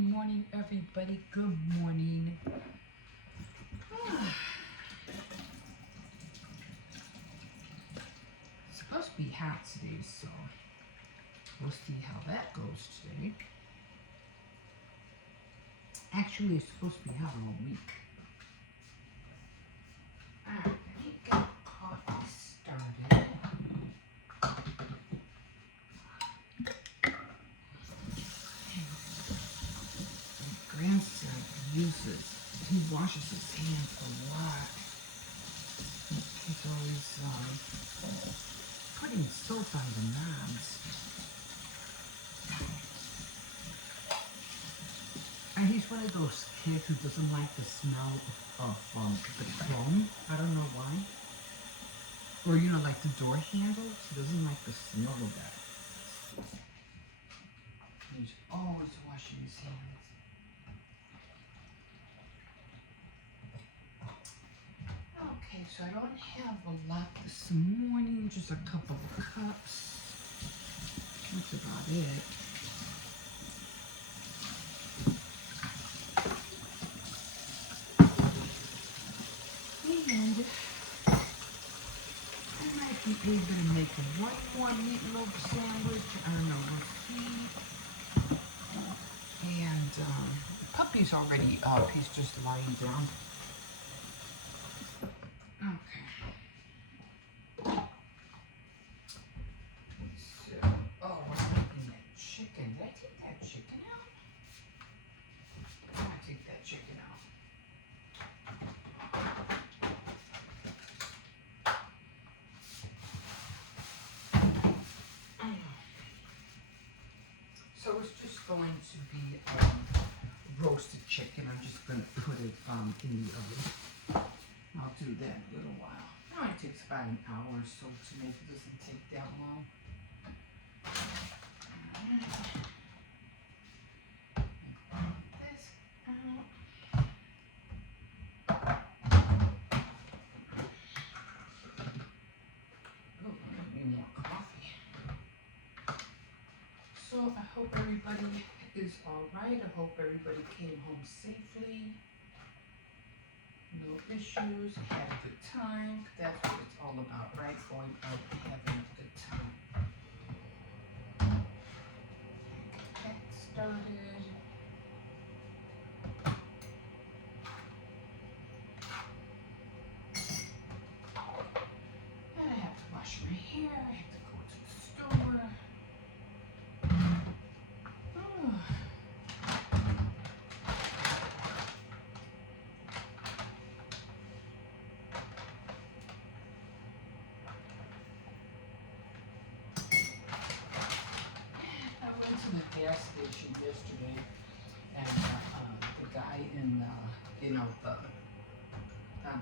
morning, everybody. Good morning. It's supposed to be hot today, so we'll see how that goes today. Actually, it's supposed to be hot all week. Alright, let me get coffee started. My grandson he washes his hands a lot. He's always putting soap on the knobs. And he's one of those kids who doesn't like the smell of the cologne. I don't know why. Or, like the door handles. He doesn't like the smell of that. He's always washing his hands. Okay, so I don't have a lot this morning. Just a couple of cups. That's about it. And I might be able to make one more meatloaf sandwich. I don't know, we'll see. And the puppy's already up. He's just lying down. Okay. So, what's making that chicken? Did I take that chicken out? I'm gonna take that chicken out. So it's just going to be roasted chicken. I'm just going to put it in the oven. I'll do that in a little while. It only takes about an hour or so to make. It doesn't take that long. This out. Oh, I need more coffee. So I hope everybody is all right. I hope everybody came home safely. No issues. Had a good time. That's what it's all about, right? Going out and having a good time. Get that started. And I have to wash my hair. I have to go to the store. I went to the gas station yesterday, and the guy in,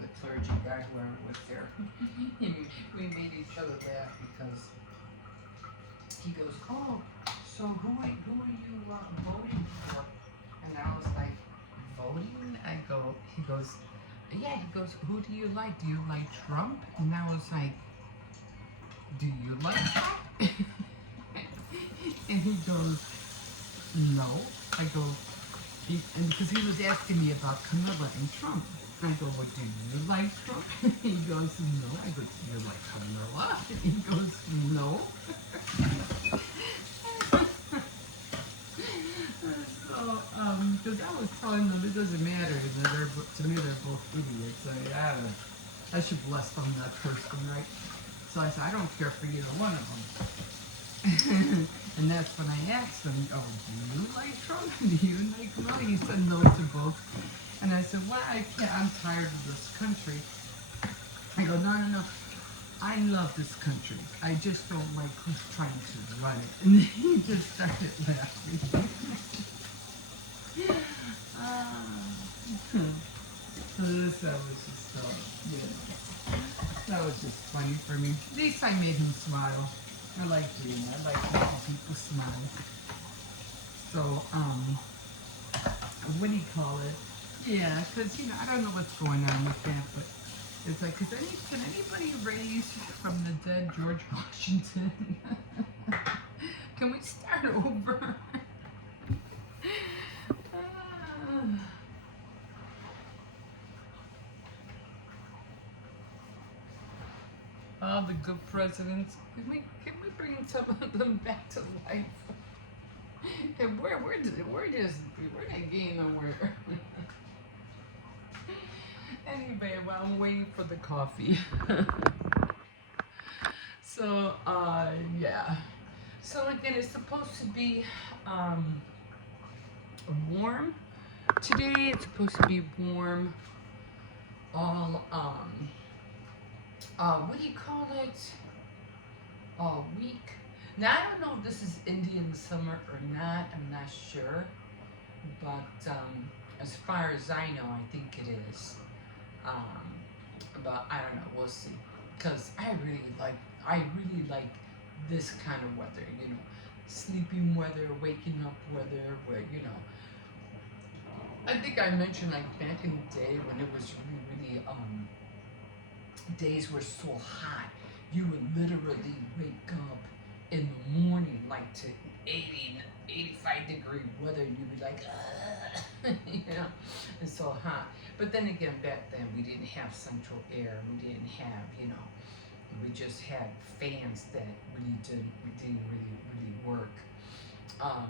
the clergy guy, whoever was there, we made each other laugh because he goes, "Oh, so who are you voting for?" And I was like, "Voting?" He goes, "Yeah." He goes, "Who do you like? Do you like Trump?" And I was like, "Do you like Trump?" And he goes, "No." I go, and because he was asking me about Camilla and Trump. I go, "Well, do you like Trump?" He goes, "No." I go, "Do you like Camilla?" He goes, "No." So, because I was telling them it doesn't matter. To me, they're both idiots. I should bless them, that person, right? So I said, I don't care for either one of them. And that's when I asked him, "Oh, do you like Trump? Do you like Camilla?" He said no to both. And I said, "Well, I can't. I'm tired of this country." I go, No. I love this country. I just don't like who's trying to run it." And he just started laughing. So that was just funny for me. At least I made him smile. I like doing that. I like making people smile. So, what do you call it? Yeah, because, I don't know what's going on with that, but it's like, can anybody raise from the dead George Washington? Can we start over? all the good presidents. Can we bring some of them back to life? And we're not getting nowhere. Anyway, while I'm waiting for the coffee. So yeah. So again, it's supposed to be warm today. It's supposed to be warm all what do you call it? All week. Now I don't know if this is Indian summer or not. I'm not sure, but as far as I know, I think it is. But I don't know. We'll see. Cause I really like this kind of weather. You know, sleeping weather, waking up weather, where you know. I think I mentioned like back in the day when it was really days were so hot, you would literally wake up in the morning like to 80, 85-degree weather. You'd be like, you know, it's so hot. But then again, back then we didn't have central air. We didn't have, you know, we just had fans that didn't really work. I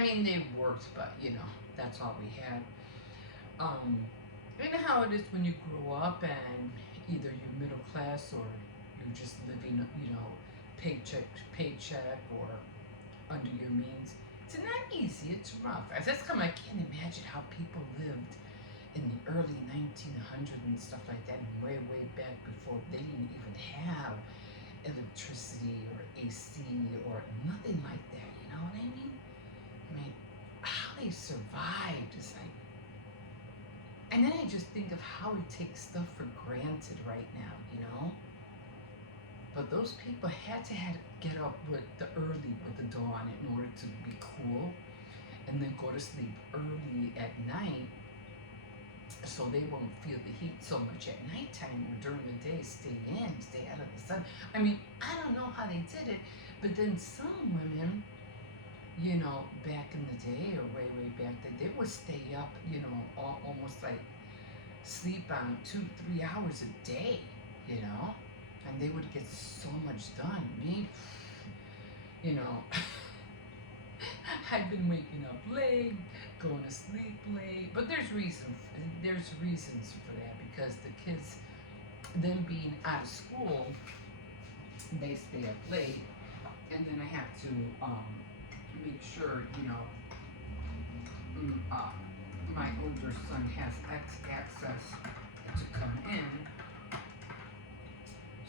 mean, they worked, but you know, that's all we had. You know how it is when you grow up and either you're middle class or you're just living, you know, paycheck to paycheck or under your means. It's not easy. It's rough. As that's come, I can't imagine how people lived in the early 1900s and stuff like that, and way back before they didn't even have electricity or AC or nothing like that. You know what I mean? I mean, how they survived is like. And then I just think of how we take stuff for granted right now, you know? But those people had to get up with the dawn in order to be cool and then go to sleep early at night so they won't feel the heat so much at nighttime or during the day, stay out of the sun. I mean, I don't know how they did it, but then some women, you know, back in the day or way back then, they would stay up, you know, almost like sleep on 2-3 hours a day, you know, and they would get so much done. Me, you know, I've been waking up late, going to sleep late, but there's reasons for that because the kids, them being out of school, they stay up late, and then I have to make sure, you know, my older son has access to come in.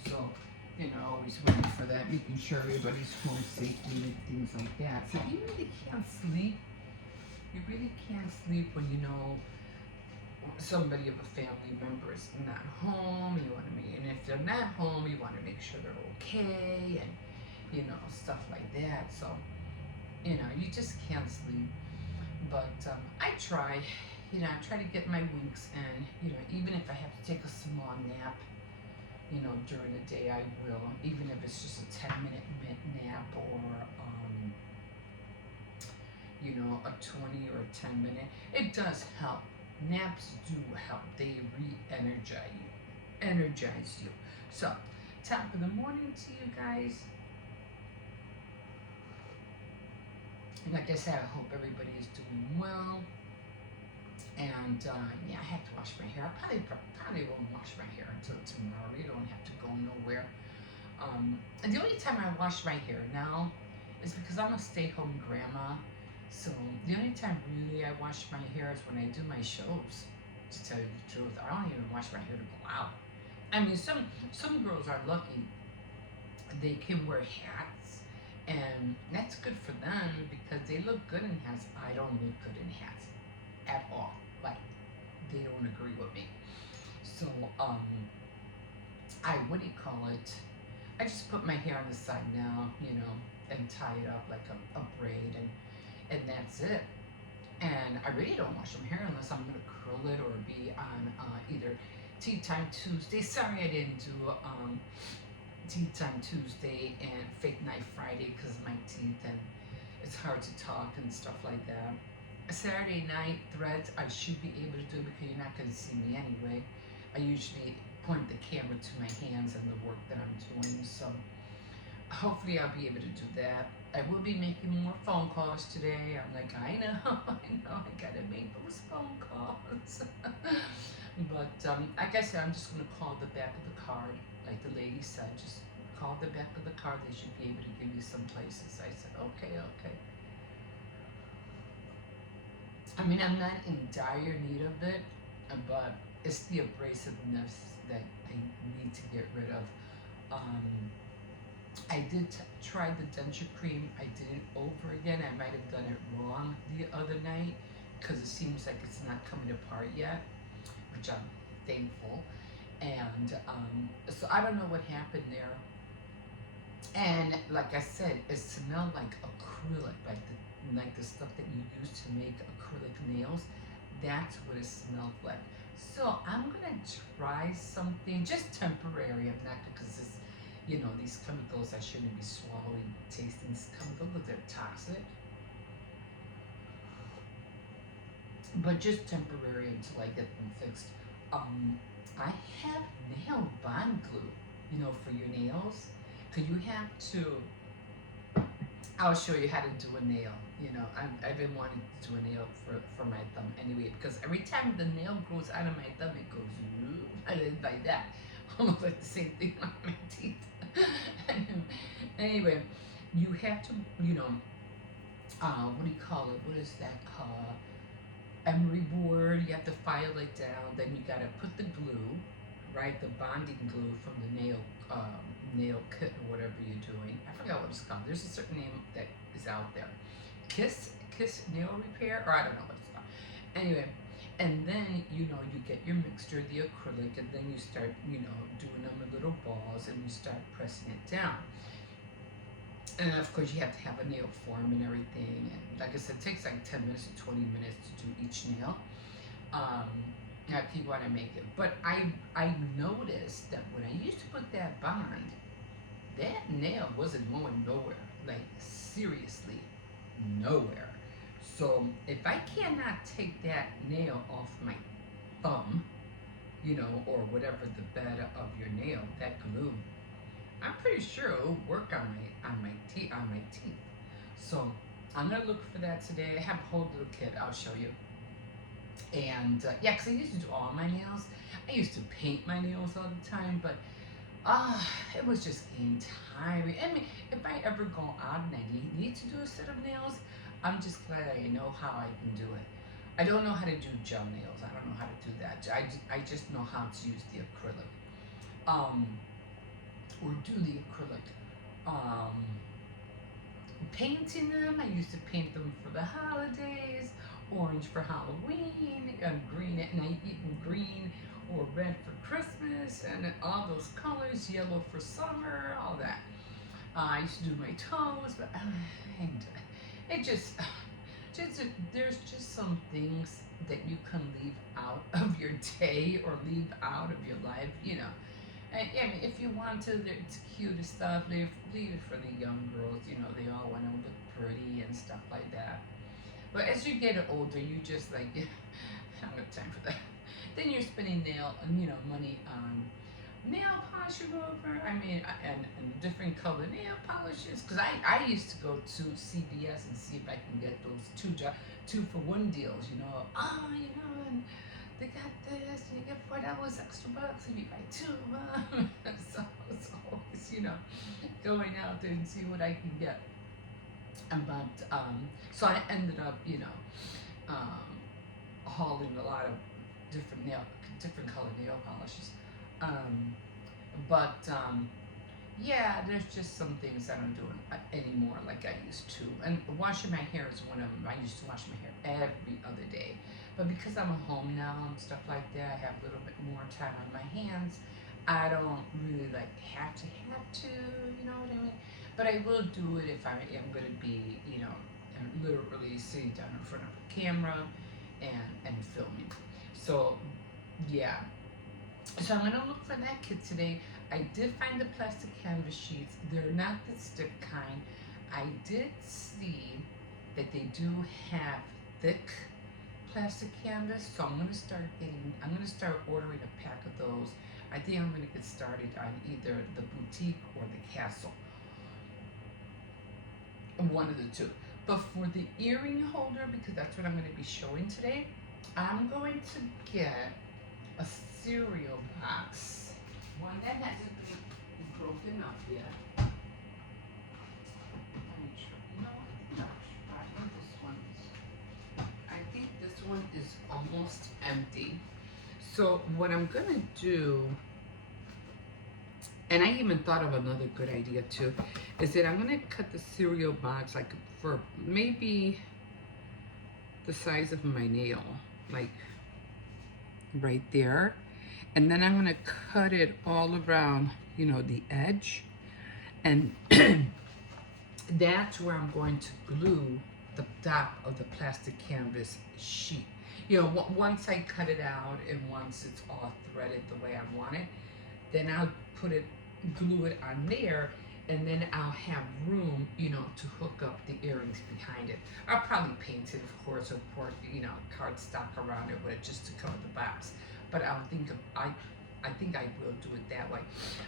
So, you know, always waiting for that, making sure everybody's home safely and things like that. So you really can't sleep. You really can't sleep when you know somebody of a family member is not home. You want to make, and if they're not home, you want to make sure they're okay, and you know, stuff like that. So, you know, you just can't sleep. But I try, you know, I try to get my winks in, you know, even if I have to take a small nap, you know, during the day I will, even if it's just a 10-minute nap or, you know, a 20 or a 10-minute. It does help. Naps do help. They energize you. So, top of the morning to you guys. Like I said, I hope everybody is doing well. And yeah, I have to wash my hair. I probably won't wash my hair until tomorrow. You don't have to go nowhere. And the only time I wash my hair now is because I'm a stay-home grandma. So the only time really I wash my hair is when I do my shows. To tell you the truth, I don't even wash my hair to go out. I mean, some girls are lucky; they can wear hats, and that's good for them because they look good in hats. I don't look good in hats at all. Like they don't agree with me. So what do you call it? I just put my hair on the side now, you know, and tie it up like a braid, and that's it. And I really don't wash my hair unless I'm gonna curl it or be on either Tea Time Tuesday. Sorry I didn't do Tea Time Tuesday and Fake Night Friday because of my teeth and it's hard to talk and stuff like that. Saturday night threads I should be able to do because you're not gonna see me anyway. I usually point the camera to my hands and the work that I'm doing. So hopefully I'll be able to do that. I will be making more phone calls today. I'm like, I know, I gotta make those phone calls. But like I said, I'm just gonna call the back of the card, like the lady said, just call the back of the card. They should be able to give you some places. I said, okay, okay. I mean, I'm not in dire need of it, but it's the abrasiveness that I need to get rid of. Um, I did try the denture cream. I did it over again. I might have done it wrong the other night because it seems like it's not coming apart yet, which I'm thankful. And so I don't know what happened there. And like I said, it smelled like acrylic, like the stuff that you use to make acrylic nails. That's what it smelled like. So I'm gonna try something just temporary. I'm not because this, these chemicals I shouldn't be swallowing, tasting these chemicals because they're toxic. But just temporary until I get them fixed. I have nail bond glue, for your nails. Cause you have to. I'll show you how to do a nail. I've been wanting to do a nail for my thumb anyway. Because every time the nail grows out of my thumb, it goes like that, almost like the same thing on my teeth. Anyway, you have to, what do you call it? What is that called? Emery board. You have to file it down. Then you gotta put the glue, right? The bonding glue from the nail kit or whatever you're doing. I forgot what it's called. There's a certain name that is out there. Kiss nail repair, or I don't know what it's called. Anyway, and then you get your mixture, the acrylic, and then you start doing them in little balls, and you start pressing it down. And of course, you have to have a nail form and everything. And like I said, it takes like 10 minutes to 20 minutes to do each nail. If you want to make it. But I noticed that when I used to put that bond, that nail wasn't going nowhere. Like, seriously, nowhere. So if I cannot take that nail off my thumb, or whatever the bed of your nail, that glue, I'm pretty sure it'll work on my teeth. So I'm gonna look for that today. I have a whole little kit. I'll show you. And yeah, because I used to do all my nails. I used to paint my nails all the time, but it was just getting tiring. I mean, if I ever go out and I need to do a set of nails, I'm just glad I know how I can do it. I don't know how to do gel nails. I don't know how to do that. I just know how to use the acrylic. Or do the acrylic. Painting them, I used to paint them for the holidays. Orange for Halloween, green at night, green or red for Christmas, and all those colors, yellow for summer, all that. I used to do my toes, but it just there's just some things that you can leave out of your day or leave out of your life, And, I mean, if you want to, it's cute and stuff. Leave it for the young girls. They all want to look pretty and stuff like that. But as you get older, you just like, I don't have time for that. Then you're spending money on nail polish remover. I mean, and different color nail polishes. Because I used to go to CVS and see if I can get those two for one deals. And they got this, and you get $4 extra bucks if you buy two. So it's always, going out there and see what I can get. But so I ended up, hauling a lot of different color nail polishes. But yeah, there's just some things I don't do anymore like I used to. And washing my hair is one of them. I used to wash my hair every other day. But because I'm home now and stuff like that, I have a little bit more time on my hands. I don't really have to, you know what I mean? But I will do it if I am going to be, literally sitting down in front of a camera and filming. So, yeah. So I'm going to look for that kit today. I did find the plastic canvas sheets. They're not the stick kind. I did see that they do have thick plastic canvas, so I'm going to start ordering a pack of those. I think I'm going to get started on either the boutique or the castle, one of the two. But for the earring holder, because that's what I'm going to be showing today, I'm going to get a cereal box, one that hasn't been broken up yet. Let me try. You know what? I think this one's. I think this one is almost empty. So what I'm gonna do, and I even thought of another good idea too, is that I'm gonna cut the cereal box like for maybe the size of my nail, like right there. And then I'm gonna cut it all around, you know, the edge. And that's where I'm going to glue the top of the plastic canvas sheet. You know, once I cut it out and once it's all threaded the way I want it, then I'll put it, glue it on there, and then I'll have room, you know, to hook up the earrings behind it. I'll probably paint it, of course, or pour, you know, cardstock around it with it just to cover the box. But I think I will do it that way.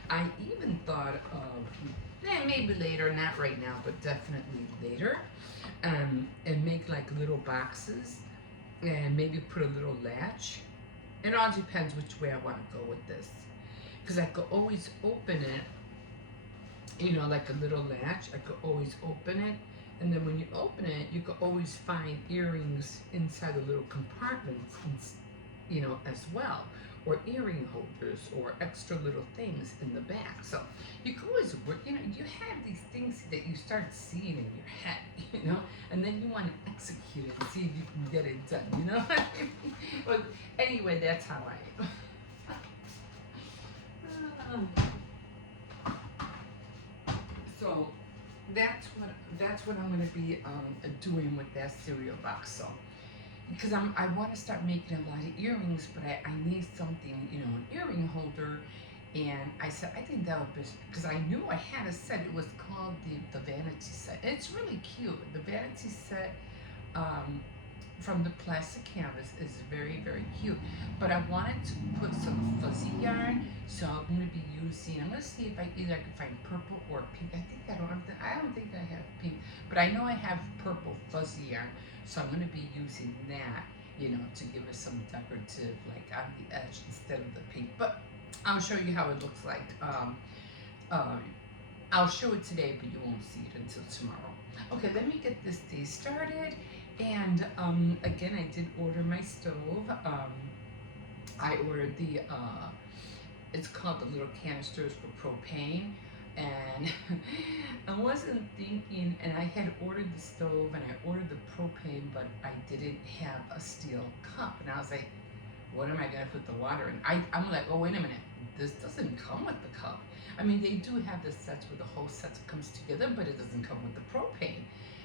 I even thought of, maybe later, not right now, but definitely later, and make like little boxes, and maybe put a little latch. It all depends which way I want to go with this, because I could always open it, you know, like a little latch. I could always open it, and then when you open it, you could always find earrings inside the little compartments, you know, as well, or earring holders, or extra little things in the back. So you could always work, you know, you have these things that you start seeing in your head, you know, and then you want to execute it and see if you can get it done, you know. But anyway, that's how I am. So that's what I'm going to be doing with that cereal box. So because I want to start making a lot of earrings, but I need something, you know, an earring holder. And I said, I think that would be, because I knew I had a set. It was called the vanity set. It's really cute. The vanity set from the plastic canvas is very, very cute. But I wanted to put some fuzzy yarn, so I'm going to be using, I'm going to see if I either I can find purple or pink. I don't think I have pink, but I know I have purple fuzzy yarn, so I'm going to be using that, you know, to give us some decorative, like on the edge instead of the pink. But I'll show you how it looks like. I'll show it today, but you won't see it until tomorrow. Okay, let me get this day started. And again, I did order my stove. I ordered the, it's called the little canisters for propane. And I wasn't thinking, and I had ordered the stove and I ordered the propane, but I didn't have a steel cup. And I was like, what am I going to put the water in? I'm like, oh, wait a minute. This doesn't come with the cup. I mean, they do have the sets where the whole set comes together, but it doesn't come with the propane.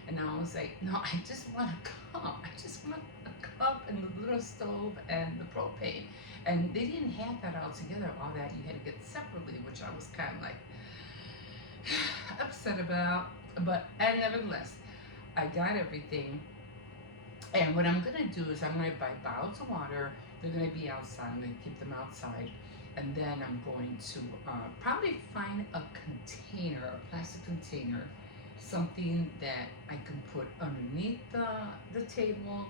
And I was like, no, I just want a cup. I just want a cup and the little stove and the propane. And they didn't have that all together. All that you had to get separately, which I was kind of like upset about. But and nevertheless, I got everything. And what I'm going to do is I'm going to buy bottles of water. They're going to be outside. I'm going to keep them outside. And then I'm going to probably find a container, a plastic container, something that I can put underneath the table,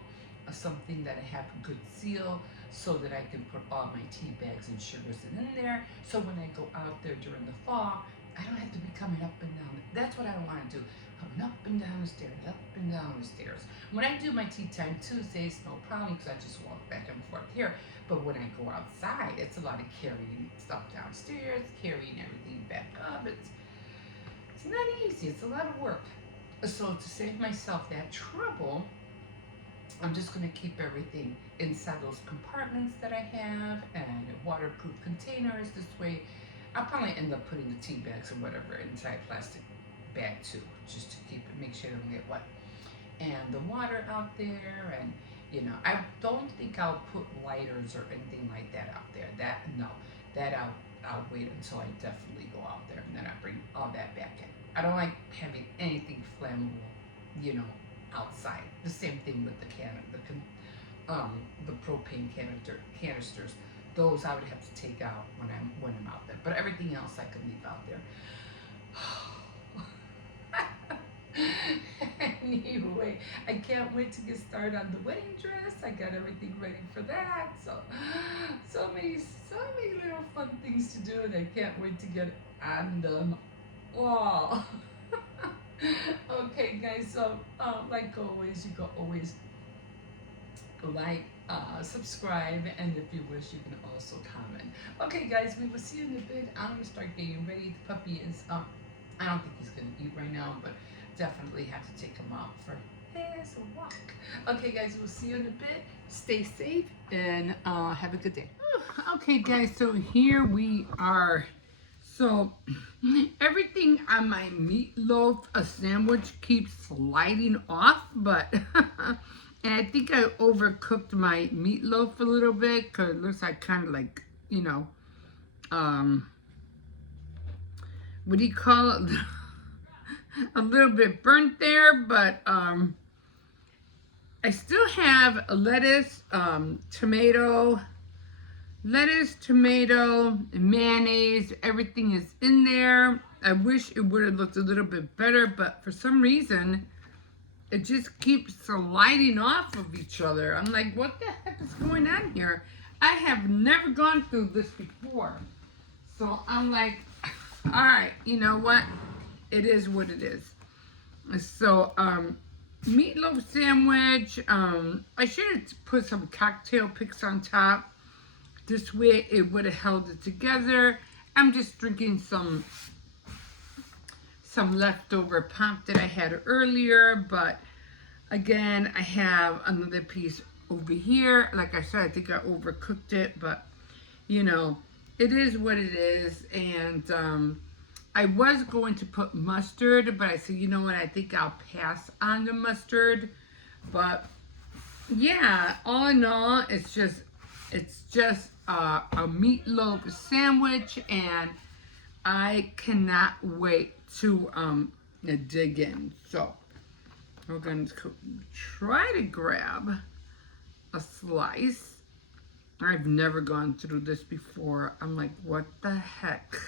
something that I have a good seal so that I can put all my tea bags and sugars in there. So when I go out there during the fall, I don't have to be coming up and down. That's what I don't want to do. Coming up and down the stairs, up and down the stairs. When I do my tea time Tuesdays, no problem because I just walk back and forth here. But when I go outside, it's a lot of carrying stuff downstairs, carrying everything back up. It's not easy. It's a lot of work. So to save myself that trouble, I'm just going to keep everything inside those compartments that I have and waterproof containers. This way, I'll probably end up putting the tea bags or whatever inside a plastic bag too, just to keep it, make sure it don't get wet. And the water out there, and you know, I don't think I'll put lighters or anything like that out there. That I'll wait until I definitely go out there, and then I bring all that back in. I don't like having anything flammable, you know, outside. The same thing with the propane canisters. Those I would have to take out when I'm out there. But everything else I could leave out there. Anyway, I can't wait to get started on the wedding dress. I got everything ready for that. So many little fun things to do, and I can't wait to get on them all. Okay, guys. So, like always, you can always like, subscribe, and if you wish, you can also comment. Okay, guys, we will see you in a bit. I'm gonna start getting ready. The puppy is I don't think he's gonna eat right now, but definitely have to take him out for his walk. Okay, guys, we'll see you in a bit. Stay safe and have a good day. Okay, guys, so here we are. So everything on my meatloaf sandwich keeps sliding off, but and I think I overcooked my meatloaf a little bit because it looks like kind of like, you know, what do you call it? A little bit burnt there, but I still have a lettuce, tomato, mayonnaise, everything is in there. I wish it would have looked a little bit better, but for some reason, it just keeps sliding off of each other. I'm like, what the heck is going on here? I have never gone through this before. So I'm like, all right, you know what? It is what it is. So, meatloaf sandwich. I should have put some cocktail picks on top. This way it would have held it together. I'm just drinking some leftover pop that I had earlier, but again, I have another piece over here. Like I said, I think I overcooked it, but you know, it is what it is. And I was going to put mustard, but I said, you know what, I think I'll pass on the mustard. But yeah, all in all, it's just a meatloaf sandwich, and I cannot wait to dig in. So we're going to try to grab a slice. I've never gone through this before. I'm like, what the heck?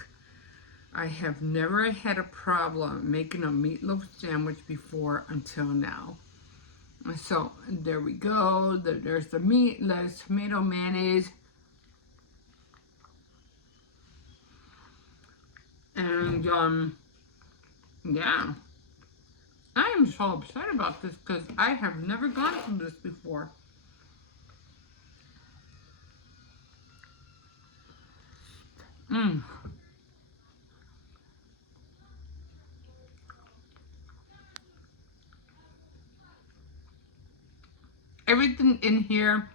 I have never had a problem making a meatloaf sandwich before until now. So there we go. There's the meat, lettuce, tomato, mayonnaise. And yeah, I am so upset about this because I have never gone through this before. Everything in here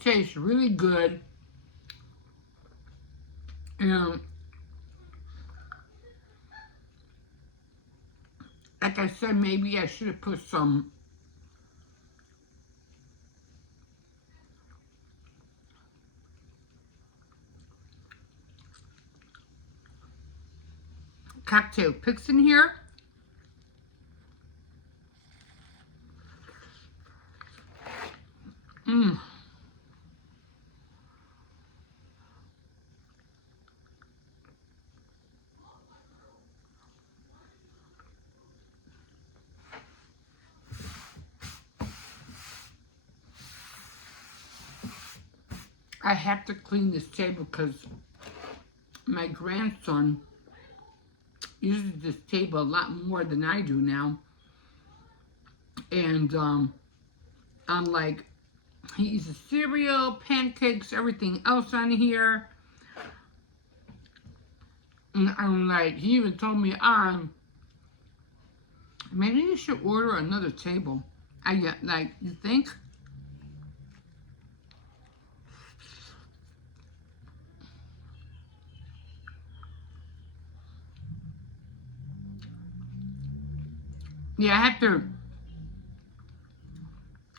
tastes really good. And like I said, maybe I should have put some cocktail picks in here. I have to clean this table because my grandson uses this table a lot more than I do now. And I'm like, he eats cereal, pancakes, everything else on here. And I'm like, he even told me, maybe you should order another table. Like, you think? Yeah, I have to,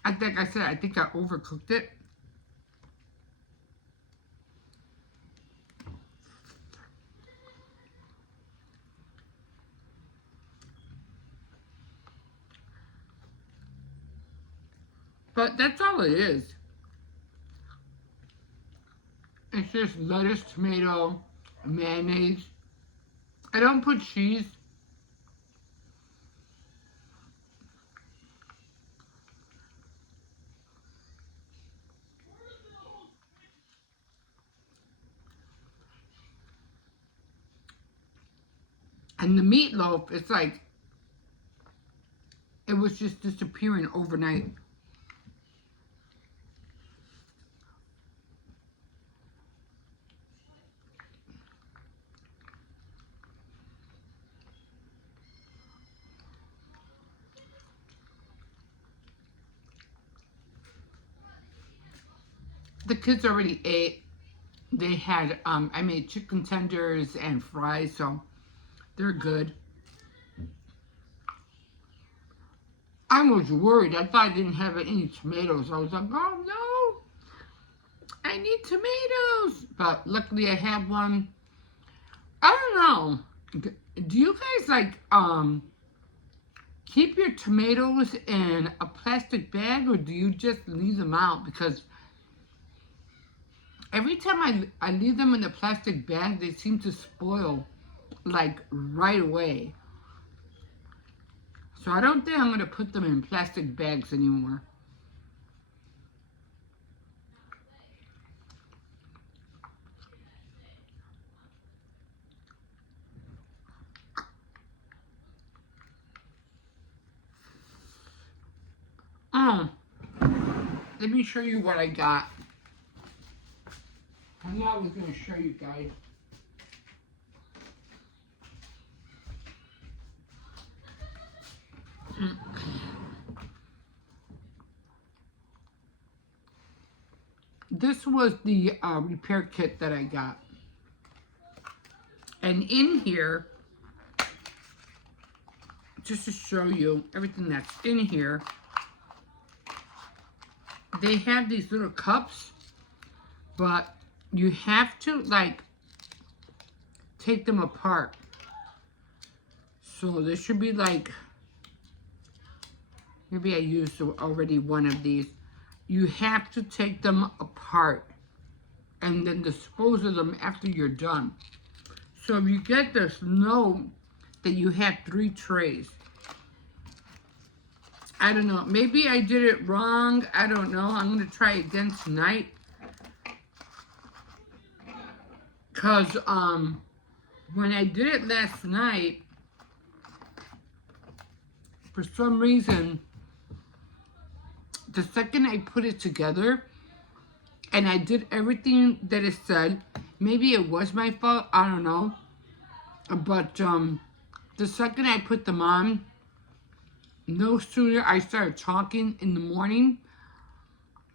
like I said, I think I overcooked it. But that's all it is. It's just lettuce, tomato, mayonnaise. I don't put cheese. And the meatloaf, it's like, it was just disappearing overnight. The kids already ate. They had, I made chicken tenders and fries, so they're good. I was worried. I thought I didn't have any tomatoes. I was like, oh no, I need tomatoes. But luckily I have one. I don't know. Do you guys like, keep your tomatoes in a plastic bag, or do you just leave them out? Because every time I leave them in a plastic bag, they seem to spoil, like, right away. So I don't think I'm going to put them in plastic bags anymore. Let me show you what I got. I know I was going to show you guys. This was the repair kit that I got. And in here, just to show you everything that's in here, they have these little cups, but you have to, like, take them apart. So there should be, like, maybe I used already one of these. You have to take them apart and then dispose of them after you're done. So if you get this, know that you have 3 trays. I don't know. Maybe I did it wrong. I don't know. I'm going to try again tonight. Because when I did it last night, for some reason, the second I put it together and I did everything that it said, maybe it was my fault, I don't know. But the second I put them on, no sooner I started talking in the morning,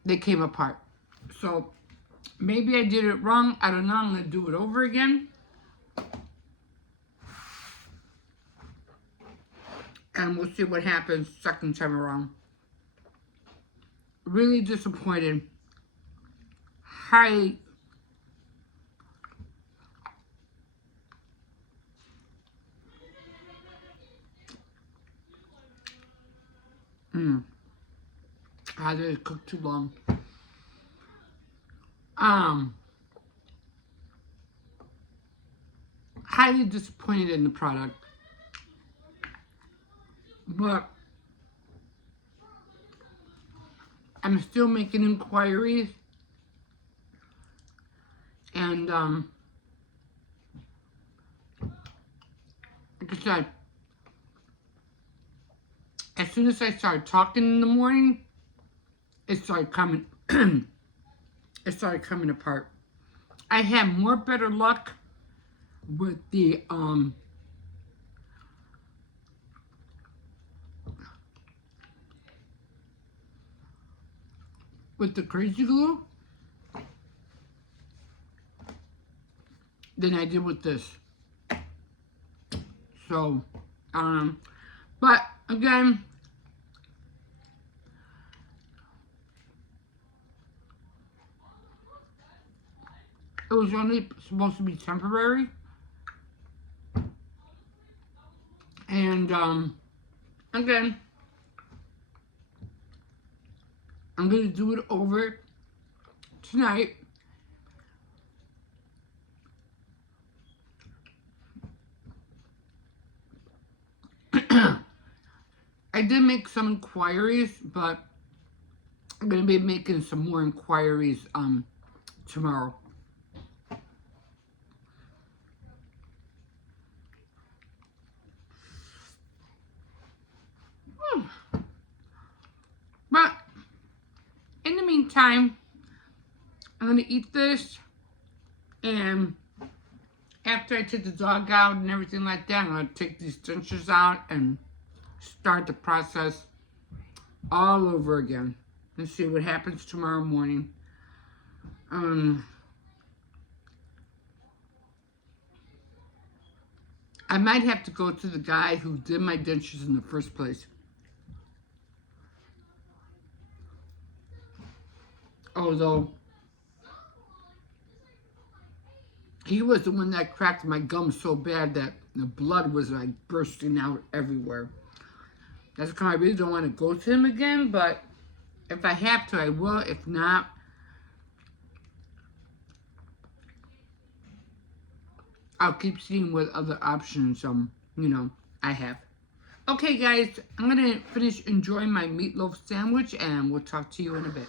they came apart. So maybe I did it wrong. I don't know. I'm going to do it over again. And we'll see what happens second time around. Really disappointed. Highly. I did it cook too long. Highly disappointed in the product. But I'm still making inquiries. And like I said, as soon as I started talking in the morning, it started coming apart. I had more better luck with the crazy glue than I did with this. So, but again, it was only supposed to be temporary. And again, I'm going to do it over tonight. I did make some inquiries, but I'm going to be making some more inquiries tomorrow. But in the meantime, I'm going to eat this, and after I take the dog out and everything like that, I'm going to take these dentures out and start the process all over again. Let's see what happens tomorrow morning. I might have to go to the guy who did my dentures in the first place. Although, he was the one that cracked my gum so bad that the blood was like bursting out everywhere. That's why I really don't want to go to him again, but if I have to, I will. If not, I'll keep seeing what other options, I have. Okay, guys, I'm going to finish enjoying my meatloaf sandwich, and we'll talk to you in a bit.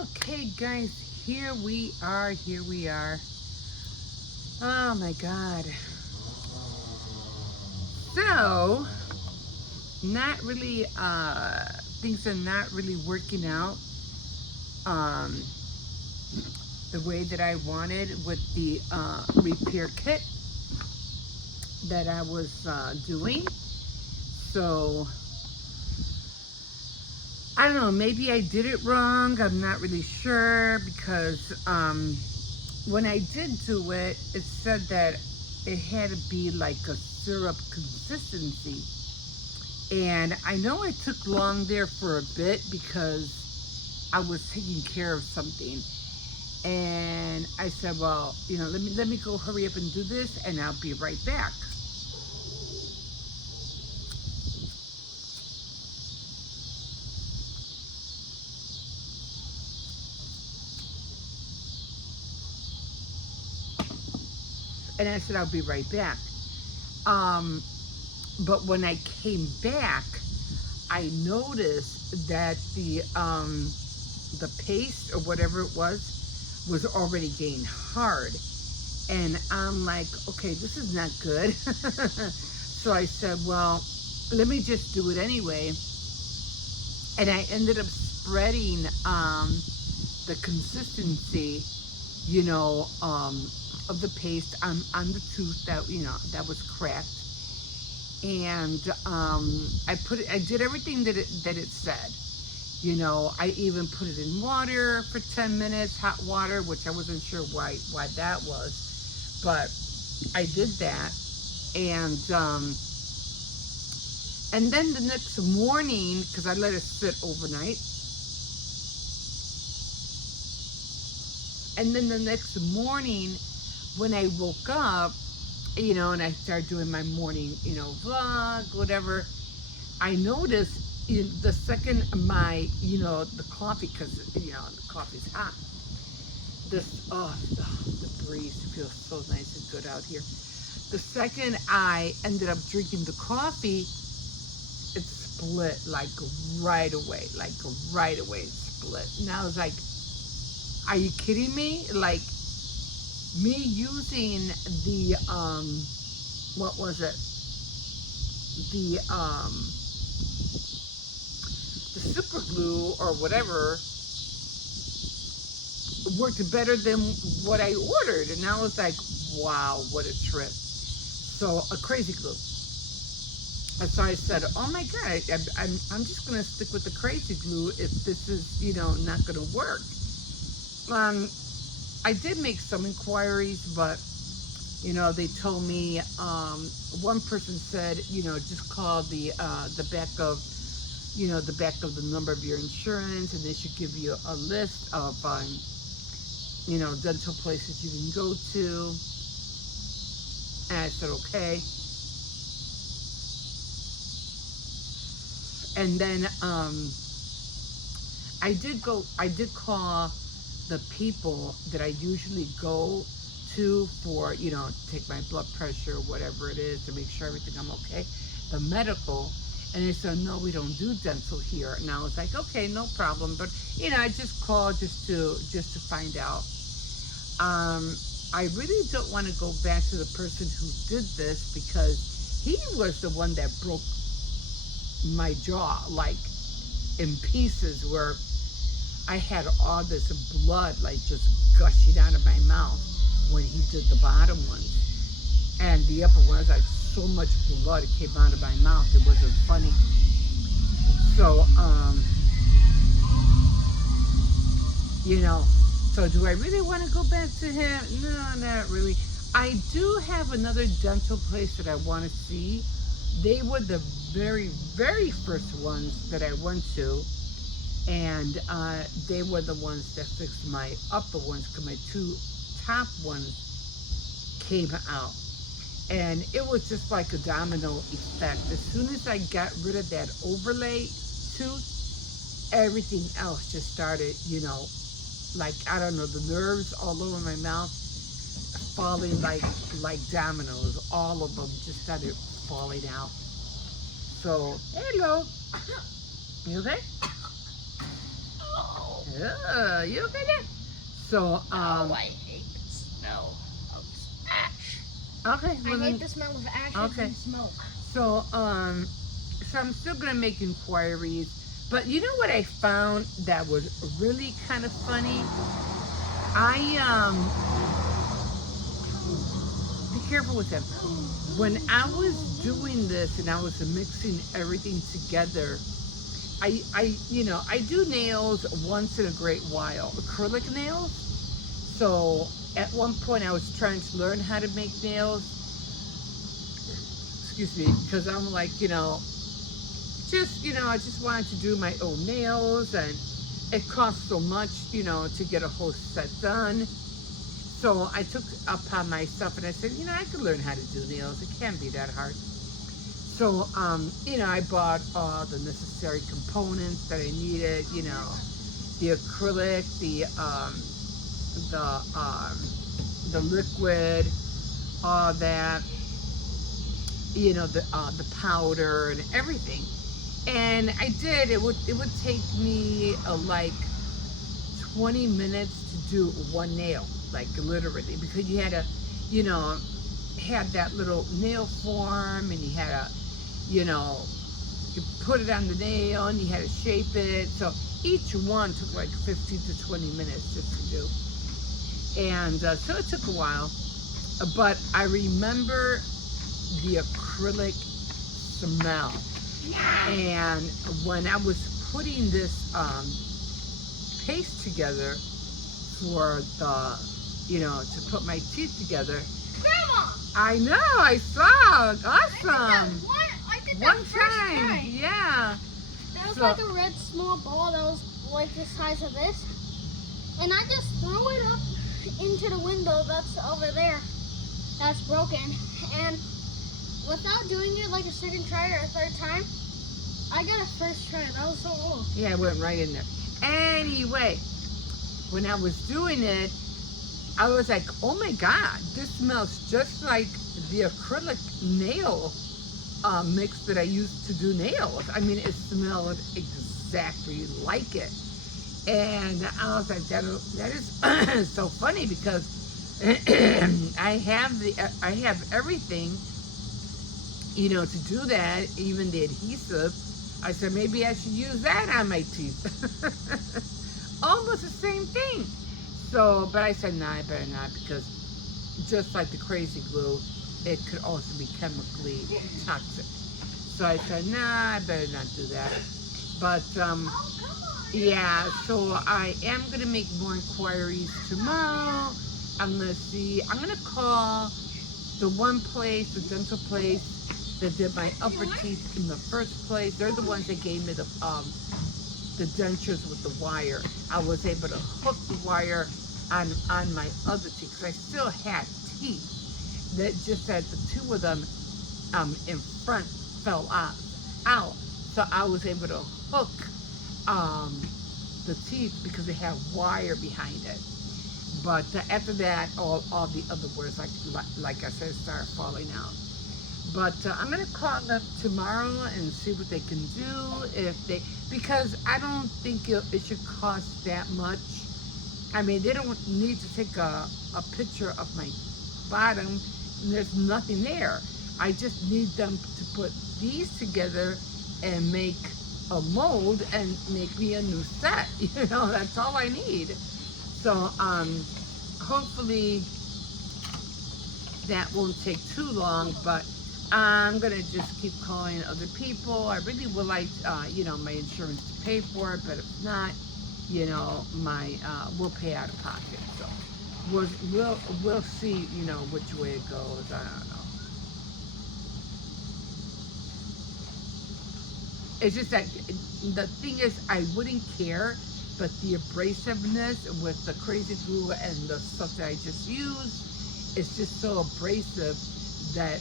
Okay, guys, here we are. Oh, my God. So, not really, things are not really working out the way that I wanted with the repair kit that I was doing. So, I don't know, maybe I did it wrong. I'm not really sure, because when I did do it, it said that it had to be like a syrup consistency. And I know it took long there for a bit because I was taking care of something. And I said, well, let me go hurry up and do this, and I'll be right back. And I said, I'll be right back. But when I came back, I noticed that the paste or whatever it was already getting hard. And I'm like, okay, this is not good. So I said, well, let me just do it anyway. And I ended up spreading the consistency, of the paste on the tooth that was cracked. And I did everything that it said. I even put it in water for 10 minutes, hot water, which I wasn't sure why that was, but I did that. And then the next morning, because I let it sit overnight, and then the next morning when I woke up, and I started doing my morning, vlog, whatever, I noticed the second my, the coffee, because, the coffee's hot. The breeze feels so nice and good out here. The second I ended up drinking the coffee, it split like right away it split. And I was like, are you kidding me? Like, me using the, what was it? The super glue or whatever worked better than what I ordered. And I was like, wow, what a trip. So, a crazy glue. And so I said, oh my God, I'm just going to stick with the crazy glue if this is, not going to work. I did make some inquiries, but, they told me, one person said, just call the back of, the back of the number of your insurance, and they should give you a list of, dental places you can go to. And I said, okay. And then, I did call the people that I usually go to for, take my blood pressure, whatever it is, to make sure everything I'm okay, the medical, and they said, no, we don't do dental here. And I was like, okay, no problem. But, I just called just to find out. I really don't want to go back to the person who did this because he was the one that broke my jaw, like in pieces, where I had all this blood like just gushing out of my mouth when he did the bottom ones. And the upper ones, like so much blood came out of my mouth, it wasn't funny. So, so do I really want to go back to him? No, not really. I do have another dental place that I want to see. They were the very, very first ones that I went to. And they were the ones that fixed my upper ones, because my two top ones came out. And it was just like a domino effect. As soon as I got rid of that overlay tooth, everything else just started, like, I don't know, the nerves all over my mouth falling like dominoes. All of them just started falling out. So, hello. You okay? You okay there? So, I hate the smell of ash. Okay. I hate the smell of ashes and smoke. So, so I'm still gonna make inquiries. But you know what I found that was really kind of funny? Be careful with them. When I was doing this and I was mixing everything together, I do nails once in a great while, acrylic nails. So at one point I was trying to learn how to make nails. Excuse me, because I'm like, I just wanted to do my own nails, and it costs so much, to get a whole set done. So I took upon myself and I said, I could learn how to do nails. It can't be that hard. So, I bought all the necessary components that I needed, the acrylic, the liquid, all that, the powder and everything. And I did, it would take me like 20 minutes to do one nail, like literally, because you had to, had that little nail form, and you had to, you put it on the nail and you had to shape it. So each one took like 15 to 20 minutes just to do. And so it took a while. But I remember the acrylic smell. And when I was putting this paste together for the, to put my teeth together. Grandma! I know, I saw. Awesome. I did that One first time, yeah. There was So- like a red small ball that was like the size of this. And I just threw it up into the window that's over there. That's broken. And without doing it like a second try or a third time, I got a first try. That was so old. Yeah, I went right in there. Anyway, when I was doing it, I was like, oh my God, this smells just like the acrylic nail mix that I used to do nails. I mean, it smelled exactly like it. And I was like, that is so funny, because I have everything, to do that, even the adhesive. I said, maybe I should use that on my teeth. Almost the same thing. So, but I said, nah, I better not, because just like the crazy glue, it could also be chemically toxic. So I said, nah, I better not do that. But, yeah, so I am going to make more inquiries tomorrow. I'm going to see, I'm going to call the one place, the dental place that did my upper teeth in the first place. They're the ones that gave me the dentures with the wire. I was able to hook the wire on my other teeth, because I still had teeth that just had the two of them in front fell out. So I was able to hook the teeth because they have wire behind it. But after that, all the other words, like I said, start falling out. But I'm gonna call them tomorrow and see what they can do if they, because I don't think it should cost that much. I mean, they don't need to take a picture of my bottom. There's nothing there. I just need them to put these together and make a mold and make me a new set. You know, that's all I need. So hopefully that won't take too long, but I'm gonna just keep calling other people. I really would like, you know, my insurance to pay for it, but if not, you know, my we'll pay out of pocket. So we'll see, you know, which way it goes. I don't know. It's just that the thing is, I wouldn't care, but the abrasiveness with the crazy glue and the stuff that I just used, it's just so abrasive that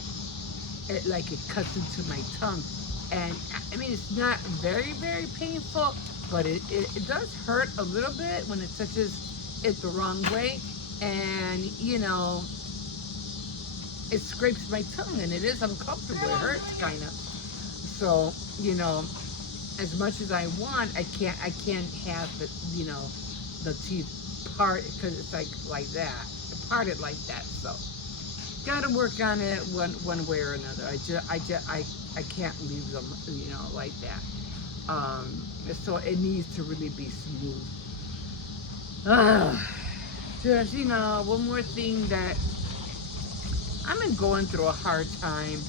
it cuts into my tongue. And I mean, it's not very, very painful, but it does hurt a little bit when it touches it the wrong way. And, you know, it scrapes my tongue and it is uncomfortable. It hurts kind of. So, you know, as much as I want, I can't have the, you know, the teeth part, because it's like that, parted like that. So, gotta work on it one way or another. I can't leave them, you know, like that. So it needs to really be smooth. Just, you know, one more thing that I've been going through a hard time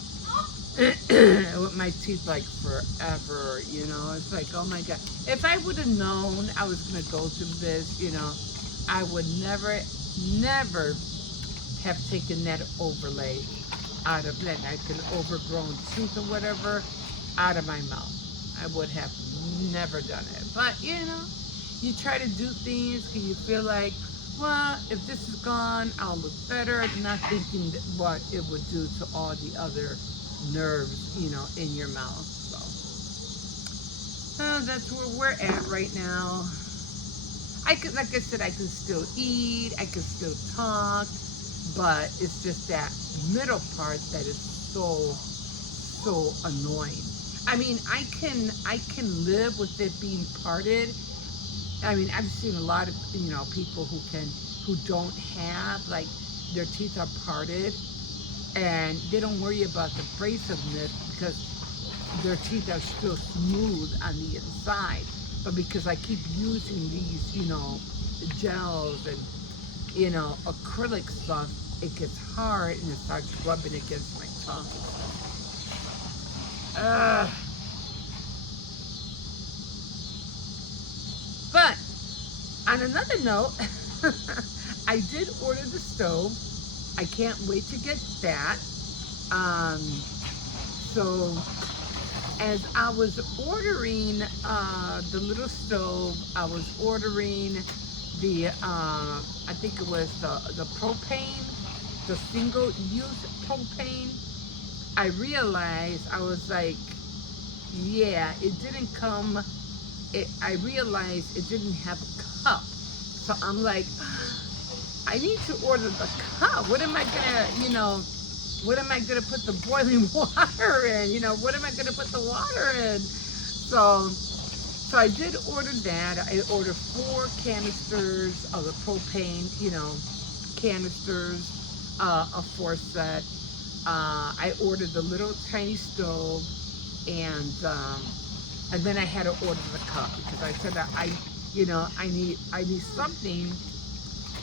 with my teeth, like forever, you know. It's like, oh my God. If I would have known I was going to go through this, you know, I would never have taken that overlay out of that, like an overgrown tooth or whatever, out of my mouth. I would have never done it. But, you know, you try to do things because you feel like, well, if this is gone, I'll look better, not thinking what it would do to all the other nerves, you know, in your mouth. So that's where we're at right now. Like I said, I can still eat, I can still talk, but it's just that middle part that is so annoying. I mean, I can live with it being parted. I mean, I've seen a lot of, you know, people who don't have, like, their teeth are parted and they don't worry about the abrasiveness because their teeth are still smooth on the inside. But because I keep using these, you know, gels and, you know, acrylic stuff, it gets hard and it starts rubbing against my tongue. But on another note, I did order the stove. I can't wait to get that. So as I was ordering the little stove, I was ordering the I think it was the propane, the single-use propane. I realized, I was like, yeah, it didn't come. I realized it didn't have a cup, so I'm like, I need to order the cup. What am I gonna, you know? What am I going to put the boiling water in? You know, what am I going to put the water in? So I did order that. I ordered 4 canisters of the propane, you know, canisters, a 4 set. I ordered the little tiny stove, and then I had to order the cup because I said that I need something,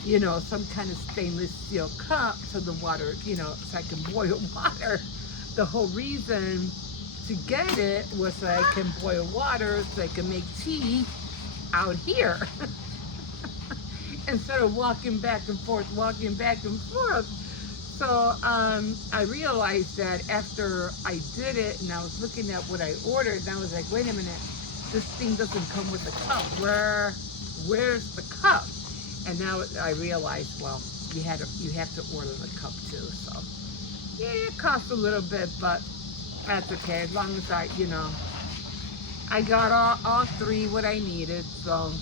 you know, some kind of stainless steel cup so the water, you know, so I can boil water. The whole reason to get it was so I can boil water so I can make tea out here. Instead of walking back and forth. So I realized that after I did it and I was looking at what I ordered, and I was like, wait a minute, this thing doesn't come with a cup. Where's the cup? And now I realized, well, you have to order the cup too. So yeah, it costs a little bit, but that's okay. As long as I got all 3 what I needed. So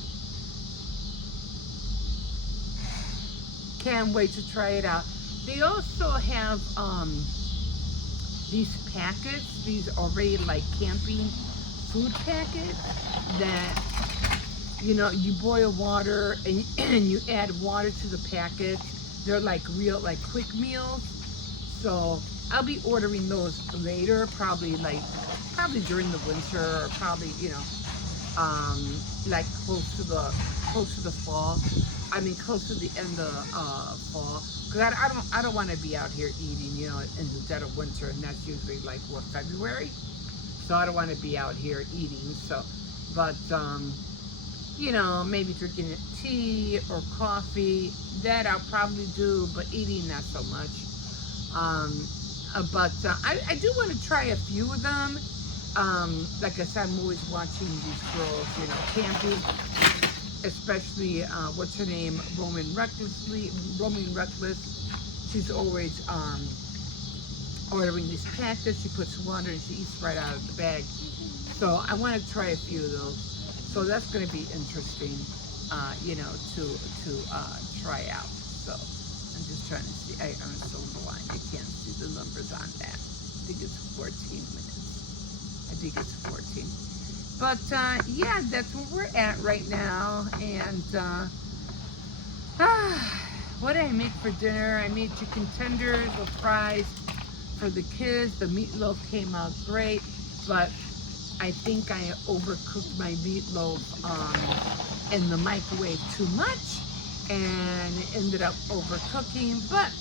can't wait to try it out. They also have these packets, these already like camping food packets that, you know, you boil water and, and you add water to the packet. They're like real, like quick meals. So I'll be ordering those later, probably during the winter, or probably, you know, like close to the fall. I mean, close to the end of fall. Cause I don't want to be out here eating, you know, in the dead of winter, and that's usually like what, February. So I don't want to be out here eating. So, but you know, maybe drinking tea or coffee, that I'll probably do, but eating not so much. But I do want to try a few of them. Like I said, I'm always watching these girls, you know, camping, especially what's her name, Roman Reckless. She's always ordering these packets. She puts water and she eats right out of the bag. So I want to try a few of those. So that's going to be interesting, you know, to try out. So I'm just trying to see. I'm so blind. I can't see the numbers on that. I think it's 14 minutes. I think it's 14. But yeah, that's where we're at right now. And what did I make for dinner? I made chicken tenders with fries for the kids. The meatloaf came out great, but I think I overcooked my meatloaf in the microwave too much and ended up overcooking, but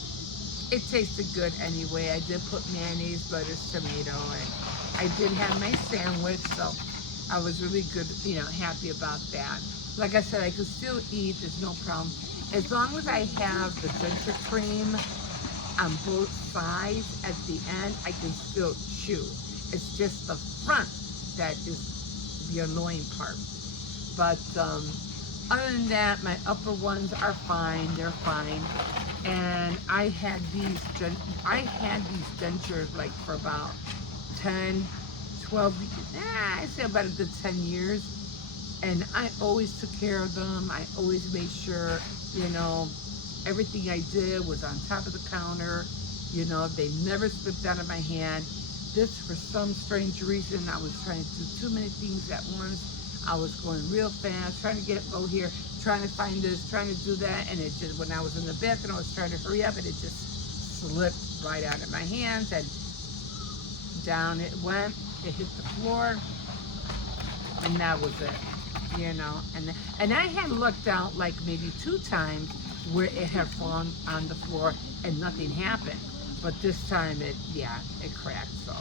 it tasted good anyway. I did put mayonnaise, lettuce, tomato, and I did have my sandwich, so I was really good, you know, happy about that. Like I said, I could still eat, there's no problem. As long as I have the ginger cream on both sides at the end, I can still chew. It's just the front that is the annoying part. But other than that, my upper ones are fine. They're fine. And I had these dentures like for about 10, 12, I say about a good 10 years. And I always took care of them. I always made sure, you know, everything I did was on top of the counter. You know, they never slipped out of my hand. This, for some strange reason, I was trying to do too many things at once. I was going real fast, trying to go here, trying to find this, trying to do that, and it just, when I was in the bathroom, I was trying to hurry up, and it just slipped right out of my hands, and down it went. It hit the floor, and that was it, you know. And I had looked out like maybe 2 times where it had fallen on the floor and nothing happened. But this time it cracked. So,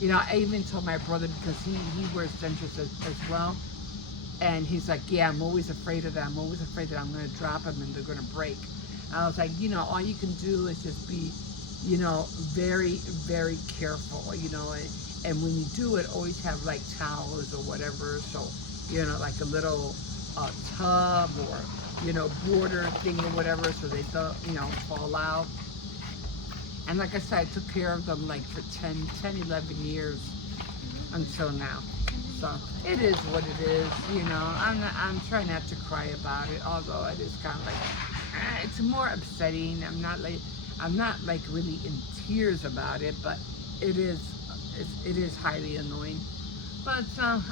you know, I even told my brother, because he wears dentures as well. And he's like, yeah, I'm always afraid of that. I'm always afraid that I'm going to drop them and they're going to break. And I was like, you know, all you can do is just be, you know, very, very careful, you know. And when you do it, always have like towels or whatever. So, you know, like a little tub or, you know, border thing or whatever, so they don't, you know, fall out. And like I said, I took care of them like for 10, 11 years until now. So it is what it is, you know. I'm trying not to cry about it, although it is kind of like, it's more upsetting. I'm not like really in tears about it, but it is highly annoying. But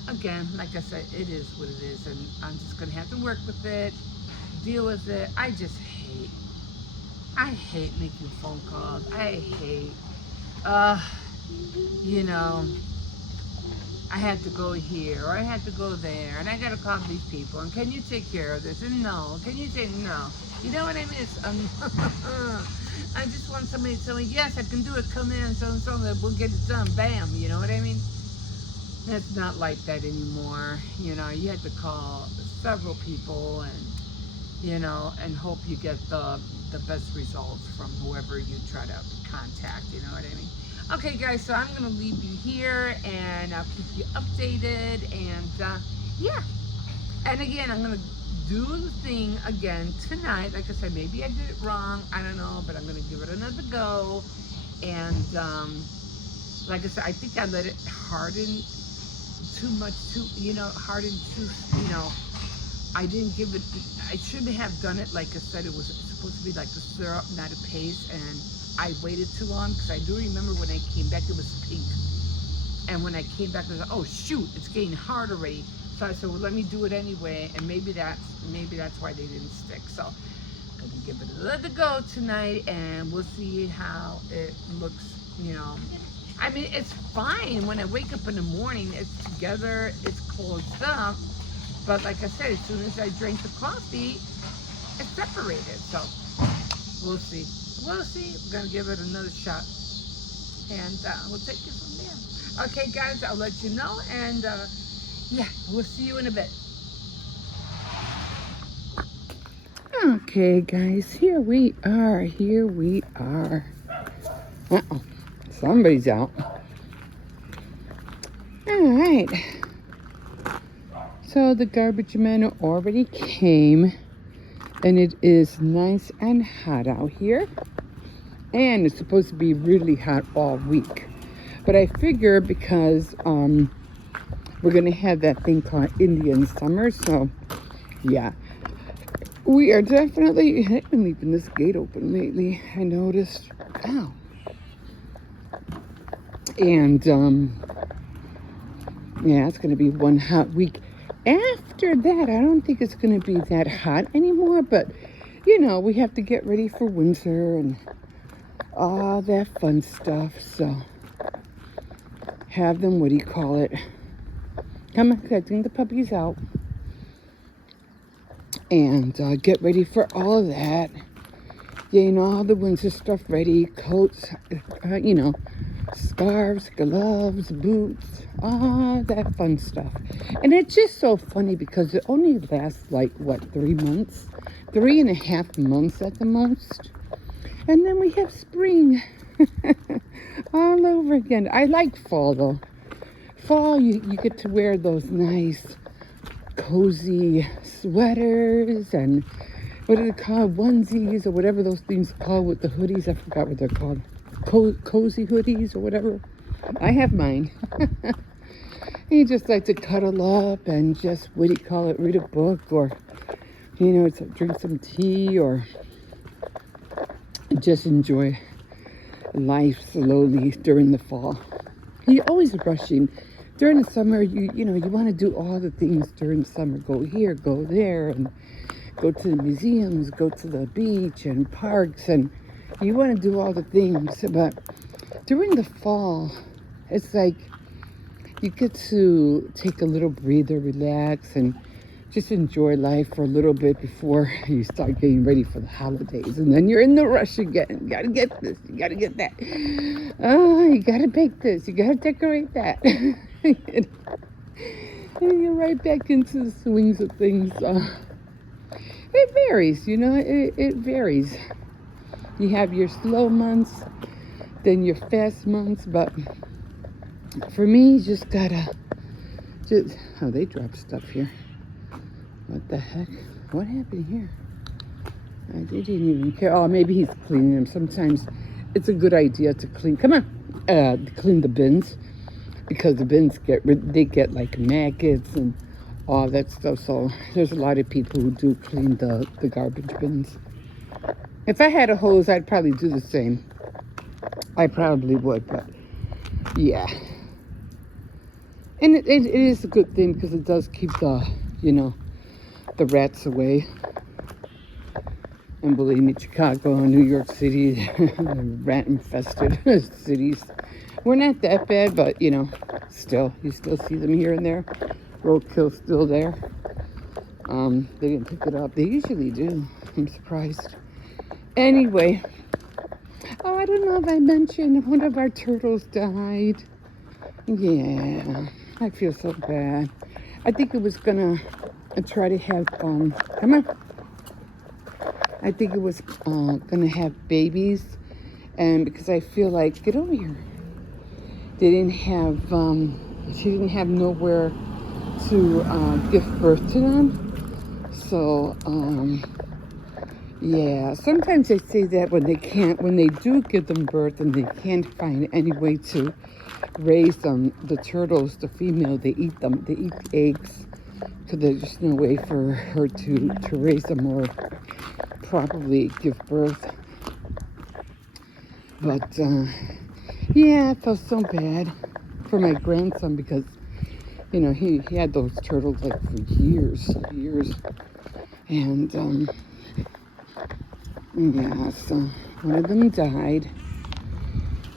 again, like I said, it is what it is, and I'm just gonna have to work with it, deal with it. I hate making phone calls. I hate, you know, I had to go here or I had to go there and I gotta call these people and can you take care of this? And no, can you say no? You know what I mean? It's, I just want somebody to tell me, yes, I can do it, come in, so and so, that we'll get it done, bam, you know what I mean? It's not like that anymore. You know, you had to call several people and, you know, and hope you get the best results from whoever you try to contact, you know what I mean? Okay guys, so I'm gonna leave you here and I'll keep you updated, and yeah. And again, I'm gonna do the thing again tonight. Like I said, maybe I did it wrong, I don't know, but I'm gonna give it another go. And like I said, I think I let it harden too much, harden too, you know. I didn't give it, I shouldn't have done it like I said it was supposed to be like the syrup, not a paste, and I waited too long because I do remember when I came back it was pink. And when I came back, I was like, oh shoot, it's getting hard already. So I said, well, let me do it anyway, and maybe that's why they didn't stick. So I'm gonna give it a let it go tonight, and we'll see how it looks. You know, I mean, it's fine when I wake up in the morning. It's together, it's closed up. But like I said, as soon as I drink the coffee, it's separated. So we'll see. We'll see. We're gonna give it another shot, and we'll take it from there. Okay, guys, I'll let you know, and yeah, we'll see you in a bit. Okay, guys, here we are. Here we are. Uh-oh, somebody's out. All right. So the garbage men already came, and it is nice and hot out here. And it's supposed to be really hot all week. But I figure because we're going to have that thing called Indian summer. So, yeah. We are definitely... I've been leaving this gate open lately, I noticed. Ow. And, yeah, it's going to be one hot week. After that, I don't think it's going to be that hot anymore. But, you know, we have to get ready for winter and all that fun stuff. So, have them, what do you call it? Come on, getting the puppies out. And get ready for all of that. You know, all the winter stuff ready. Coats, you know, scarves, gloves, boots, all that fun stuff. And it's just so funny because it only lasts like, what, 3 months? 3.5 months at the most. And then we have spring all over again. I like fall though. Fall, you get to wear those nice cozy sweaters and what are they called, onesies or whatever those things are called with the hoodies. I forgot what they're called. Cozy hoodies or whatever. I have mine. You just like to cuddle up and just, what do you call it, read a book or, you know, drink some tea or just enjoy life slowly during the fall. You're always rushing. During the summer, you know, you want to do all the things during the summer. Go here, go there, and go to the museums, go to the beach and parks, and you want to do all the things. But during the fall, it's like you get to take a little breather, relax, and just enjoy life for a little bit before you start getting ready for the holidays. And then you're in the rush again. You gotta get this, you gotta get that. Oh, you gotta bake this, you gotta decorate that. And you're right back into the swings of things. It varies, you know, it varies. You have your slow months, then your fast months, but for me, you just gotta, oh, they dropped stuff here. What the heck? What happened here? They didn't even care. Oh, maybe he's cleaning them. Sometimes it's a good idea to clean. Come on, clean the bins because the bins get like maggots and all that stuff. So there's a lot of people who do clean the garbage bins. If I had a hose, I'd probably do the same. I probably would, but yeah. And it is a good thing because it does keep the, you know, the rats away. And believe me, Chicago and New York City, rat infested cities. We're not that bad, but you know, you still see them here and there. Roadkill's still there. They didn't pick it up. They usually do. I'm surprised. Anyway, oh, I don't know if I mentioned one of our turtles died. Yeah, I feel so bad. I think it was gonna try to have, come on. I think it was gonna have babies, and because I feel like, get over here. They didn't have, she didn't have nowhere to give birth to them. So, yeah, sometimes they say that when they do give them birth and they can't find any way to raise them, the turtles, the female, they eat them. They eat eggs because there's just no way for her to raise them or probably give birth. But, yeah, I felt so bad for my grandson because, you know, he had those turtles like for years. And, yeah, so one of them died.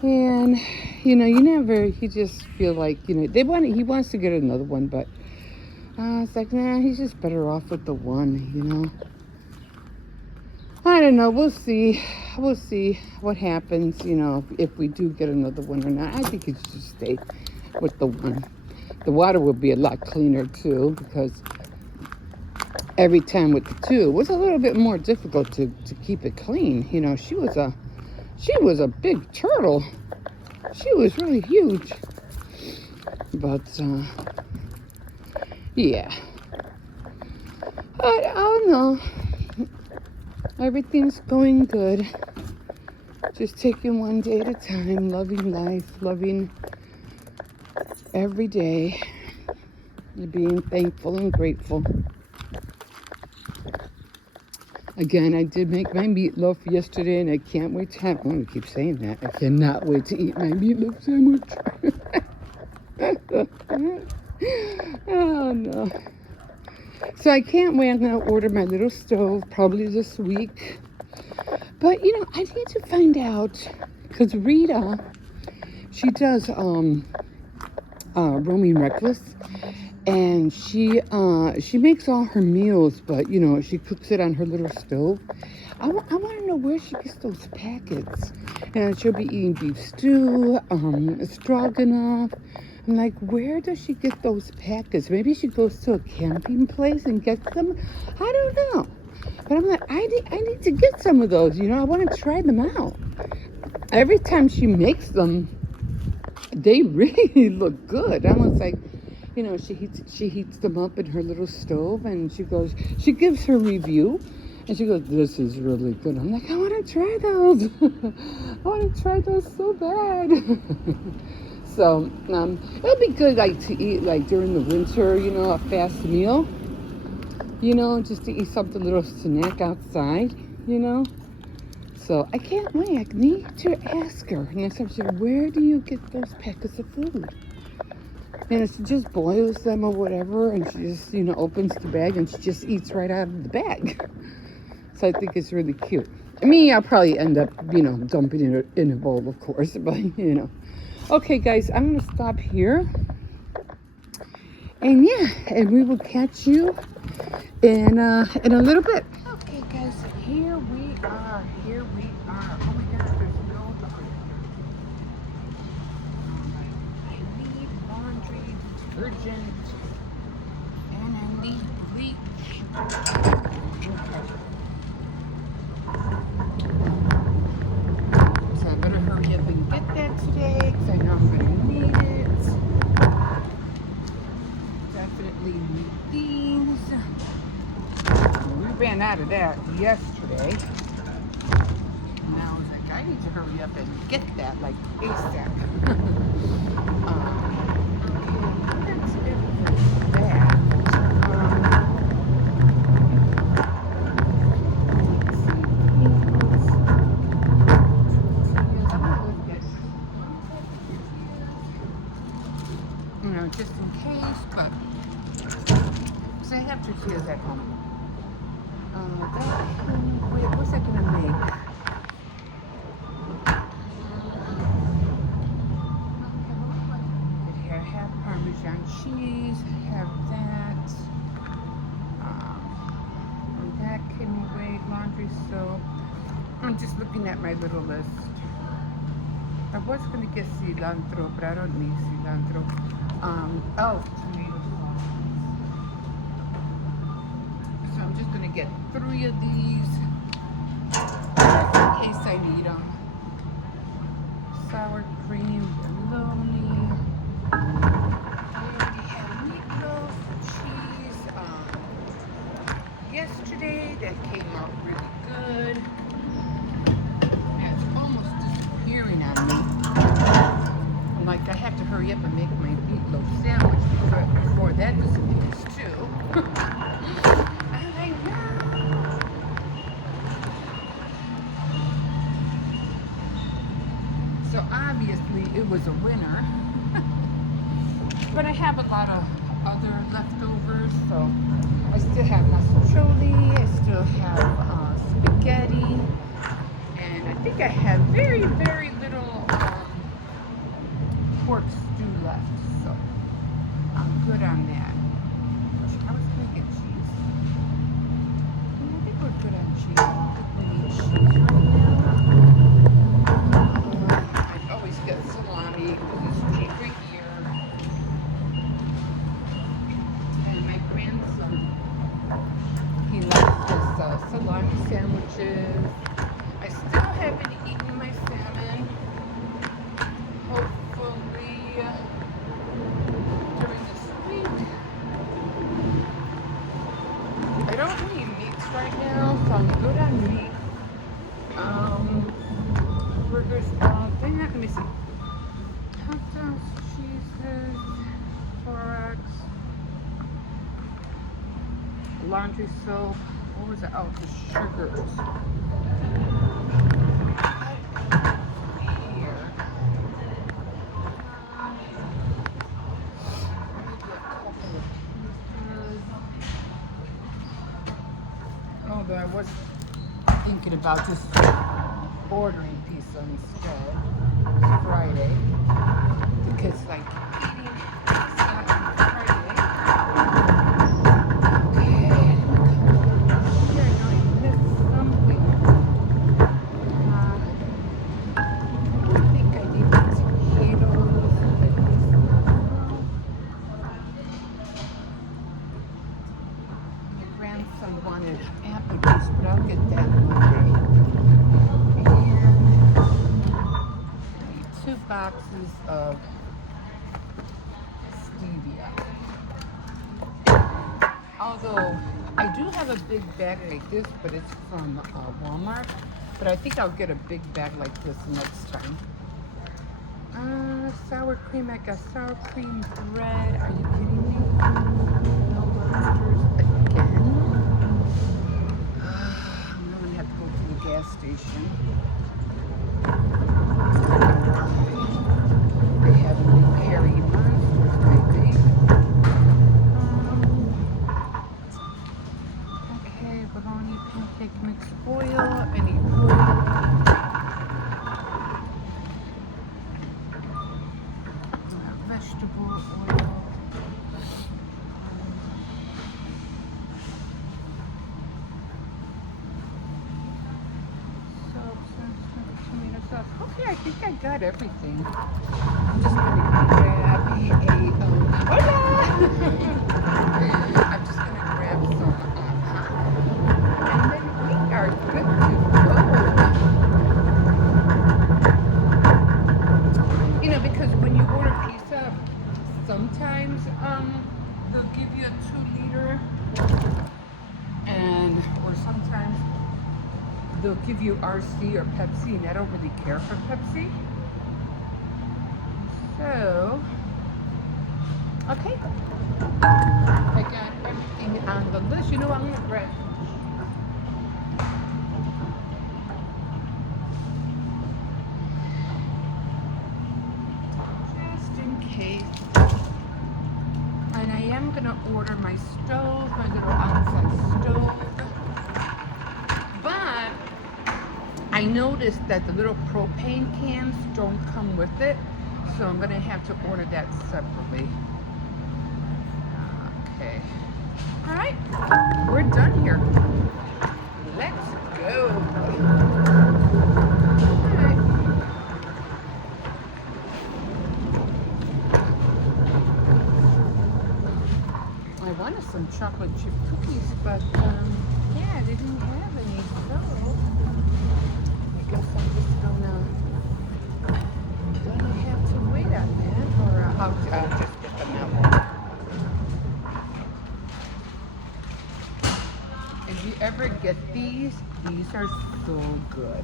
And, you know, you just feel like, you know, he wants to get another one, but it's like, nah, he's just better off with the one, you know. I don't know. We'll see. We'll see what happens, you know, if we do get another one or not. I think he should stay with the one. The water will be a lot cleaner, too, because every time with the two, it was a little bit more difficult to keep it clean. You know, she was a big turtle. She was really huge. But, yeah. I don't know. Everything's going good. Just taking one day at a time, loving life, loving every day, and being thankful and grateful. Again, I did make my meatloaf yesterday, and I can't wait to have. I'm going to keep saying that. I cannot wait to eat my meatloaf sandwich. Oh, no. So I can't wait. I'm going to order my little stove probably this week. But, you know, I need to find out, because Rita, she does Roaming Reckless, and she makes all her meals, but, you know, she cooks it on her little stove. I want to know where she gets those packets. And she'll be eating beef stew, stroganoff. I'm like, where does she get those packets? Maybe she goes to a camping place and gets them. I don't know. But I'm like, I need to get some of those. You know, I want to try them out. Every time she makes them, they really look good. I was like, you know, she heats them up in her little stove, and she gives her review, and she goes, this is really good. I'm like, I want to try those. I want to try those so bad. So, it'll be good, like, to eat, like, during the winter, you know, a fast meal. You know, just to eat something, little snack outside, you know. So, I can't wait. I need to ask her. And I said, where do you get those packets of food? And she just boils them or whatever, and she just, you know, opens the bag, and she just eats right out of the bag. So I think it's really cute. Me, I'll probably end up, you know, dumping it in a bowl, of course, but, you know. Okay, guys, I'm going to stop here. And, yeah, and we will catch you in a little bit. Okay, guys, here we are. Oh, my God, there's no toilet. I need laundry detergent, and I need bleach. So I better hurry up and get that today, because I know I'm going to need it. Definitely need these. We ran out of that yesterday. And I was like, I need to hurry up and get that, like, ASAP. That's it for that. You know, just in case, but because I have tortillas at home. Wait, what's that gonna make? I have Parmesan cheese. I have that. That can wait. Laundry soap. I'm just looking at my little list. I was gonna get cilantro, but I don't need cilantro. Tomato sauce. So I'm just gonna get 3 of these in case I need them. Sour cream, bologna. I already had meatloaf, cheese. Yesterday that came out really good. Yeah, it's almost disappearing on me. I'm like, I have to hurry up and make my meatloaf sandwich before that disappears too. I know. So obviously it was a winner. But I have a lot of other leftovers, so I still have masticholi, I still have spaghetti, and I think I have very, very little pork stew left, so I'm good on that. I was gonna get cheese. Yeah, I think we're good on cheese. I don't think we need cheese right now. I always get salami because it's cheaper here. And my grandson, he likes his salami sandwiches. I still haven't eaten my salmon. Hopefully during this week. I don't eat meats right now, so I'm good on meat. Burgers, let me see. Hot dogs, cheeses, Clorox, laundry soap. What was it? Oh, the sugars. Here. Although I was thinking about just ordering pizza instead. It's Friday. The kids like eating pizza on Friday. Okay. Yeah, I know I missed something. I think I need potatoes. My grandson wanted apple juice, but I'll get that Monday. And I need 2 boxes of stevia. Although I do have a big bag like this, but it's from Walmart. But I think I'll get a big bag like this next time. Sour cream. I got sour cream bread. Are you kidding me? No monsters again. I'm gonna have to go to the gas station. They have new Harry monsters, I think. Okay, bologna pancake mix oil. Any oil? Vegetable oil. Soap, tomato sauce. Okay, I think I got everything. I'm just gonna grab hola! I'm just gonna grab some and then we are good to go. You know, because when you order pizza, sometimes they'll give you a 2-liter, and or sometimes they'll give you RC or Pepsi, and I don't really care for Pepsi. So, okay, I got everything on the list. You know what, I'm gonna grab. Just in case. And I am gonna order my stove, my little outside stove. But I noticed that the little propane cans don't come with it, so I'm gonna have to order that separately. Okay. All right, we're done here. Let's go. All right. I wanted some chocolate chip cookies, but yeah, they didn't have any, so I guess I'm just gonna have to wait on that, or I'll just get them out. If you ever get these are so good.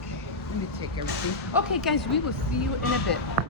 Okay, let me take everything. Okay, guys, we will see you in a bit.